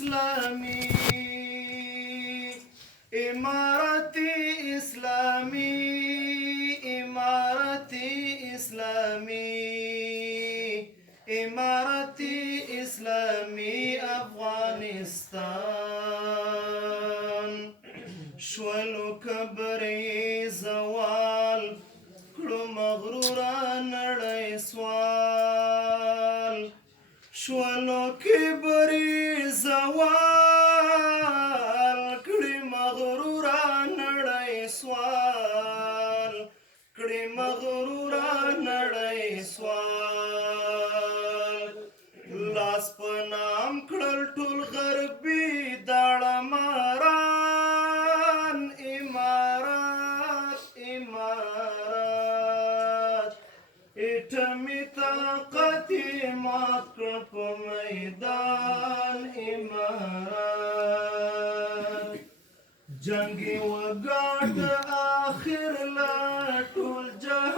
اسلامی امارتی اسلامی امارتی اسلامی امارتی اسلامی افغانستان شولو کبری زوال کړو مغرورا نړۍ سوال شولو کبری زوال کړي مغرورا نړۍ سوال کړي مغرورا نړۍ سوال لاس په نام کړل ټول غربي داړه ماران امارات امارات اټمي طاقت مات کړ په میدان امارات جنگ وګاټ آخر لا ټول جهان